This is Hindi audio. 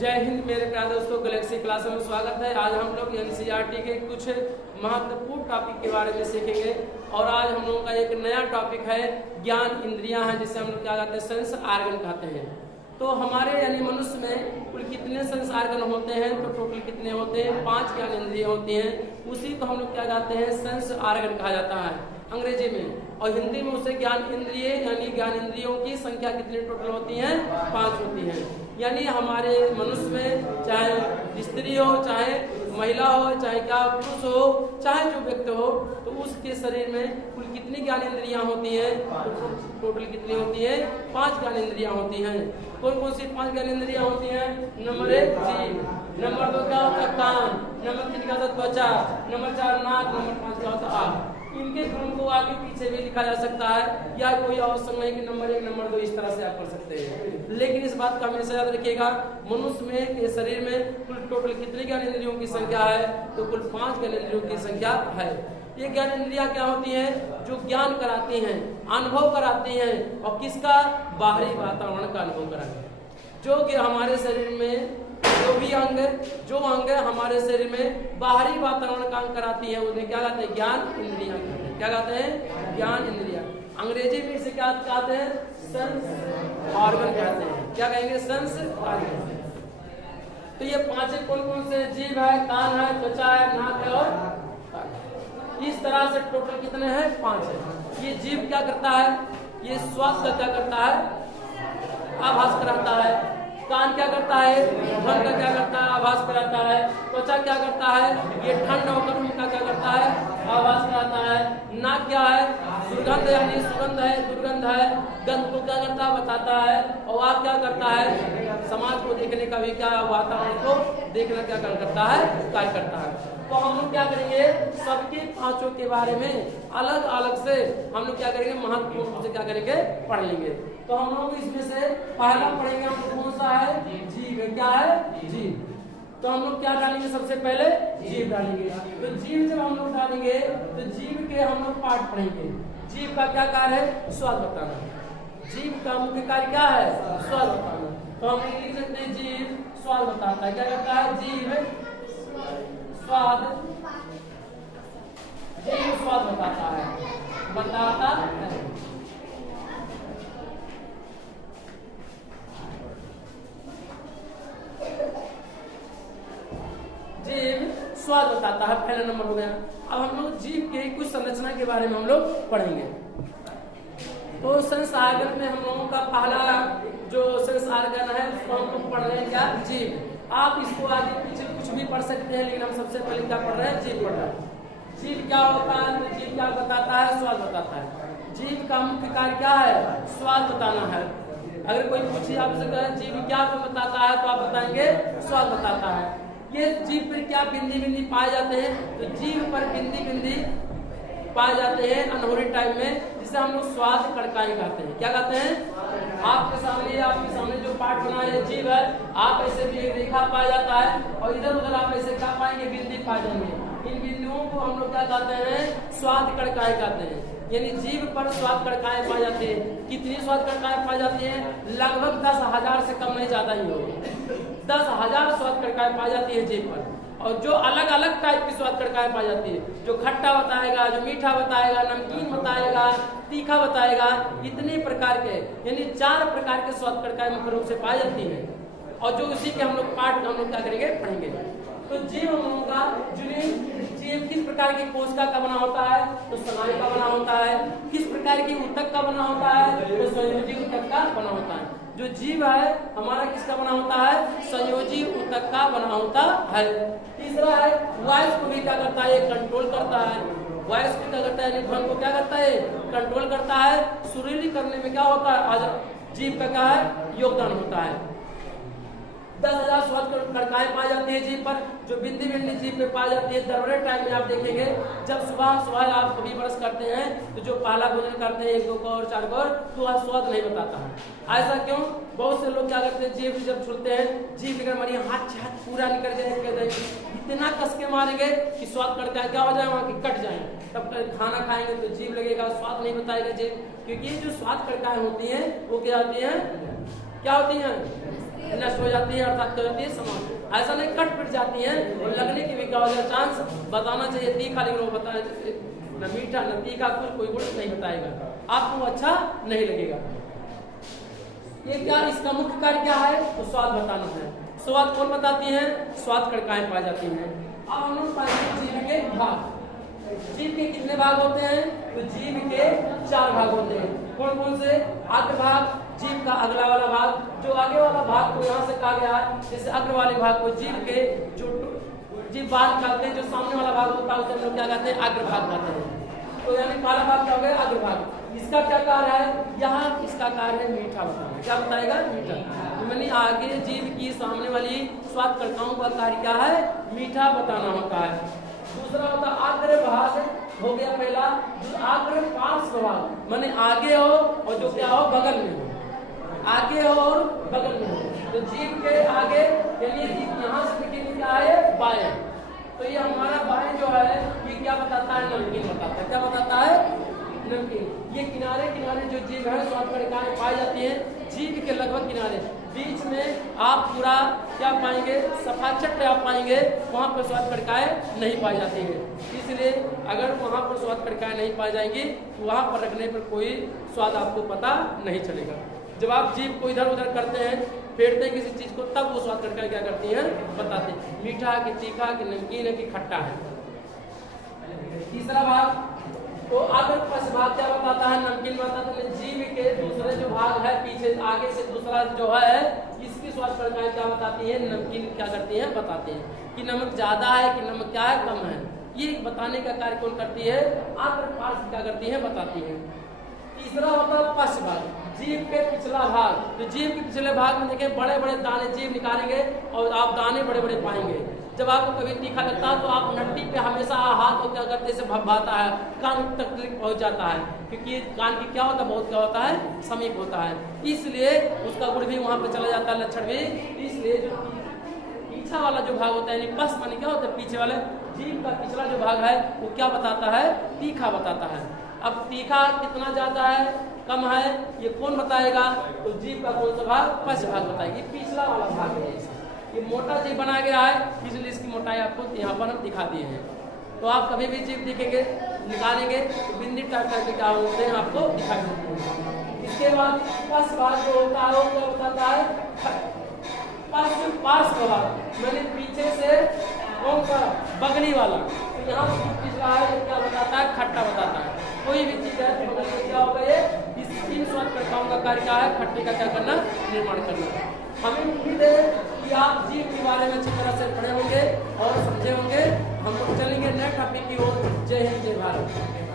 जय हिंद मेरे प्यारे दोस्तों, गैलेक्सी क्लास में स्वागत है। आज हम लोग एनसीईआरटी के कुछ महत्वपूर्ण टॉपिक के बारे में सीखेंगे और आज हम लोगों का एक नया टॉपिक है ज्ञान इंद्रियां हैं, जिसे हम लोग क्या कहते हैं, सेंस आर्गन कहते हैं। तो हमारे यानी मनुष्य में कुल कितने सेंस आर्गन होते हैं, तो टोटल कितने होते हैं? 5 ज्ञान इंद्रिय होती हैं। उसी को हम लोग क्या कहते हैं, सेंस आर्गन कहा जाता है अंग्रेजी में, और हिंदी में उसे ज्ञान इंद्रिय यानी ज्ञान इंद्रियों की संख्या कितनी टोटल होती है? 5 होती है। यानी हमारे मनुष्य में चाहे स्त्री हो, चाहे महिला हो, चाहे क्या पुरुष हो, चाहे जो व्यक्ति हो, तो उसके शरीर में कुल कितनी ज्ञान इंद्रियां होती हैं? तो टोटल कितनी होती है? 5 ज्ञान इंद्रियां होती हैं। कौन कौन सी 5 ज्ञान इंद्रियां होती हैं? नंबर 1 जीभ, नंबर 2 क्या होता है? कान, नंबर 3 क्या होता है? त्वचा, नंबर 4 नाक, नंबर 5 क्या होता है? आँख। इनके क्रम को आगे पीछे भी लिखा जा सकता है या कोई आवश्यक नहीं कि नंबर 1 नंबर 2 इस तरह से आप कर सकते हैं। लेकिन इस बात का हमेशा याद रखिएगा, मनुष्य में के शरीर में कुल टोटल कितनी ज्ञान इंद्रियों की संख्या है? तो कुल 5 ज्ञान इंद्रियों की संख्या है। ये ज्ञान इंद्रियां क्या होती हैं? जो ज्ञान कराती हैं, अनुभव कराती हैं, और किसका? बाहरी वातावरण का अनुभव कराती हैं। जो कि हमारे शरीर में जो अंग हमारे शरीर में बाहरी वातावरण काम कराती है, उन्हें क्या कहते हैं? ज्ञान इंद्रियां कहते हैं। क्या कहते हैं? ज्ञान इंद्रियां। अंग्रेजी में इसे क्या कहते हैं? सेंस ऑर्गन कहते हैं। क्या कहेंगे? Sense organ. तो ये 5 कौन कौन से? जीभ है, कान है, त्वचा है, नाक है और कान। इस तरह से टोटल कितने हैं? 5 है। ये जीभ क्या करता है? ये स्वाद का क्या करता है? आभास कराता है। कान क्या करता है? ध्वनि का क्या करता है? आवाज कराता है। त्वचा क्या करता है? ये ठंड होकर उनका क्या करता है? आवाज कराता है। नाक क्या है? दुर्गंध यानी सुगंध है, दुर्गंध है, गंध को क्या करता है? बताता है। और आँख क्या करता है? समाज को देखने का भी क्या, वातावरण को देखना क्या करता है? कार्य करता है। तो हम लोग क्या करेंगे, सबके 5 के बारे में अलग अलग से हम लोग क्या करेंगे, महत्वपूर्ण रूप से क्या करेंगे, पढ़ लेंगे। तो हम लोग इसमें से पहला पढ़ेंगे, हम लोग कौन सा है? जीभ। क्या है? जीभ। तो हम लोग क्या डालेंगे? सबसे पहले जीभ डालेंगे। तो जीभ जब हम लोग डालेंगे तो जीभ के हम लोग पार्ट पढ़ेंगे। जीभ का क्या कार्य है? स्वाद बताना। जीभ का मुख्य कार्य क्या है? स्वाद बताना। तो हम लिख सकते हैं जीभ स्वाद बताता है। क्या करता है? जीभ स्वाद, जीभ स्वाद बताता है, बताता है। जीभ स्वाद बताता है, पहला नंबर हो गया। अब हम लोग जीभ के कुछ संरचना के बारे में हम लोग पढ़ेंगे। तो सेंस आर्गन में हम लोगों का पहला जो सेंस आर्गन है उसको हम लोग पढ़ रहे हैं क्या? जीभ। आप इसको आगे पीछे कुछ भी पढ़ सकते हैं, लेकिन हम सबसे पहले क्या पढ़ रहे हैं? जीभ पढ़ रहे हैं। जीभ क्या होता है? तो जीभ क्या बताता है? स्वाद बताता है। जीभ का मुख्य कार्य क्या है? स्वाद बताना है। अगर कोई पूछे आपसे कहे जीभ क्या बताता है, तो आप बताएंगे स्वाद बताता है। ये जीभ पर क्या बिंदी बिंदी पाए जाते हैं? तो जीभ पर बिंदी बिंदी पाए जाते हैं अनहोनी टाइम में, जिसे हम लोग स्वाद कड़काई कहते हैं। क्या कहते हैं? आपके सामने जो पार्ट बना है जीभ है, आप ऐसे भी एक रेखा पाया जाता है और इधर उधर आप ऐसे क्या पाएंगे? बिंदी पाए जाएंगे। इन बिंदुओं को हम लोग क्या कहते हैं? स्वाद कड़काई कहते हैं। यानी जीभ पर स्वाद कड़काएं पाई जाती है। कितनी स्वाद कड़काएं पाई जाती है? लगभग 10,000 से कम नहीं, ज्यादा ही होगा। 10,000 स्वाद कड़काएं पाई जाती है जीभ पर। और जो अलग अलग टाइप की स्वाद कड़काएं पाई जाती है, जो खट्टा बताएगा, जो मीठा बताएगा, नमकीन बताएगा, तीखा बताएगा, इतने प्रकार के यानी 4 प्रकार के स्वाद कड़काएं मुख्य रूप से पाई जाती है। और जो उसी के हम लोग पार्ट हम लोग क्या करेंगे, पढ़ेंगे। तो जीभ हम लोगों का जीभ किस प्रकार की कोशिका का बना होता है? तो स्नायु का बना होता है। किस प्रकार की ऊतक का बना होता है? तो संयोजी ऊतक का बना होता है। जो जीभ है हमारा किसका बना होता है? संयोजी ऊतक का बना होता है। तीसरा है वॉइस को भी क्या करता है? कंट्रोल करता है। वॉइस को क्या करता है? ध्वनि को क्या करता है? कंट्रोल करता है। सुरीली करने में क्या होता है? जीभ का क्या है? योगदान होता है। 10,000 स्वाद कड़काएं पाई जाती है जीभ पर, जो बिंदी बिंदी जीभ पे पाई जाती है। दरबार टाइम में आप देखेंगे, जब सुबह आप कभी ब्रश करते हैं तो जो पहला भोजन करते हैं 1-2 कौर 4 कौर, तो वह स्वाद नहीं बताता है। ऐसा क्यों? बहुत से लोग क्या करते हैं, जीभ जब छूते हैं, जीभ निकल मारी हाथ पूरा निकल जाए, इतना कस के मारेंगे कि स्वाद कड़काएं क्या हो जाए, वहां की कट जाए। तब खाना खाएंगे तो जीभ लगेगा, स्वाद नहीं बताएगा जीभ, क्योंकि जो स्वाद कड़काएं होती हैं वो क्या होती हैं? क्या होती हैं? नष्ट हो जाती है, अर्थात क्या हो जाती है, समाप्त। ऐसा नहीं कट पिट जाती है और लगने की भी क्या हो जाए चांस बताना चाहिए तीखा, लेकिन वो बताए न मीठा न तीखा, कोई गुण नहीं बताएगा, आपको अच्छा नहीं लगेगा। ये क्या, इसका मुख्य कार्य क्या है, तो स्वाद बताना है। स्वाद कौन बताती है, स्वाद कड़काएं पाई जाती हैं। अब हम लोग पाएंगे जीव के भाग। जीव के कितने भाग होते हैं, तो जीव के 4 भाग होते हैं। कौन कौन से, अग्र भाग, जीव का अगला वाला भाग, जो आगे वाला भाग को यहाँ से कहा गया है, जैसे अग्र वाले भाग को जीव के जो जीव बाहर निकालते हैं, जो सामने वाला भाग होता है उसे हम लोग क्या कहते हैं, अग्र भाग कहते हैं। तो यानी पहला भाग क्या हो गया, अग्र भाग। इसका क्या कार्य है, यहाँ इसका कार्य है मीठा बताना। क्या बताएगा, मीठा। तो मैंने आगे जीव की सामने वाली स्वाद कर्ताओं का कार्य क्या है, मीठा बताना होता है। दूसरा होता अग्र भाग हो गया पहला, अग्र पार्श्व भाग माने आगे हो और जो क्या हो बगल में हो, आगे हो और बगल में हो। तो जीव के आगे यानी यहाँ से देखिए क्या है, बाएं। तो ये हमारा बाएं जो है ये क्या बताता है, नमकीन बताता है। क्या बताता है, नमकीन। ये किनारे किनारे जो जीव है स्वाद कड़काएं पाई जाती हैं, जीव के लगभग किनारे, बीच में आप पूरा क्या पाएंगे, सफाचट आप पाएंगे, वहाँ पर स्वाद कड़काएं नहीं पाई जाती है। इसलिए अगर वहाँ पर स्वाद कड़काएं नहीं पाई जाएंगी तो वहाँ पर रखने पर कोई स्वाद आपको पता नहीं चलेगा। जब आप जीव को इधर उधर करते हैं, फेरते हैं किसी चीज को, तब वो स्वाद कड़काएं क्या करती हैं, बताते हैं मीठा कि तीखा कि नमकीन है कि खट्टा है। तीसरा भाग तो अग्र पार्श्व भाग क्या बताता है, नमकीन बताता है। जीव के दूसरे जो भाग है पीछे आगे से दूसरा जो है, इसकी स्वाद कड़काएं क्या बताती है, नमकीन क्या करती है, बताते हैं कि नमक ज्यादा है कि नमक क्या है, कम है। ये बताने का कार्य कौन करती है, अग्र पार्श्व क्या करती है, बताती है। तीसरा होता है पश्च भाग, जीव के पिछला भाग। तो जीव के पिछले भाग में देखें बड़े बड़े दाने जीव निकालेंगे और आप दाने बड़े बड़े पाएंगे। जब आपको कभी तीखा लगता है तो आप नड्डी पे हमेशा हाथ क्या करते से भभभाता है, कान तक पहुंच जाता है, क्योंकि कान की क्या होता है, बहुत क्या होता है, समीप होता है, इसलिए उसका गुण भी वहां पर चला जाता है, लक्षण भी। इसलिए जो पीछा वाला जो भाग होता है यानी पश्च माने क्या होता है, पीछे वाले जीव का पिछला जो भाग है वो क्या बताता है, तीखा बताता है। अब तीखा कितना ज्यादा है, कम है, ये कौन बताएगा, तो जीव का कौन सा भाग, पश्च भाग बताएगा। ये पिछला वाला भाग है, ये मोटा जीव बनाया गया है, इसलिए इसकी मोटाई आपको यहाँ पर हम दिखा दिए हैं। तो आप कभी भी जीव दिखेंगे निकालेंगे तो बिंदी टाइप करके क्या होते हैं आपको दिखाई देते हैं। इसके बाद पश्च भाग जो होता है वो क्या बताता है, पार्श्व भाग मैंने पीछे से कौन सा, बगली वाला। तो यहाँ पिछला है क्या बताता है, खट्टा बताता है। कोई भी चीज है तो बगल में क्या होगा, ये इस 3 स्वाद कर्ताओं का कार्य क्या है, खट्टे का क्या करना, निर्माण करना। हमें उम्मीद है कि आप जीव के बारे में अच्छी तरह से पढ़े होंगे और समझे होंगे। हम लोग चलेंगे नए टॉपिक की ओर। जय हिंद, जय भारत।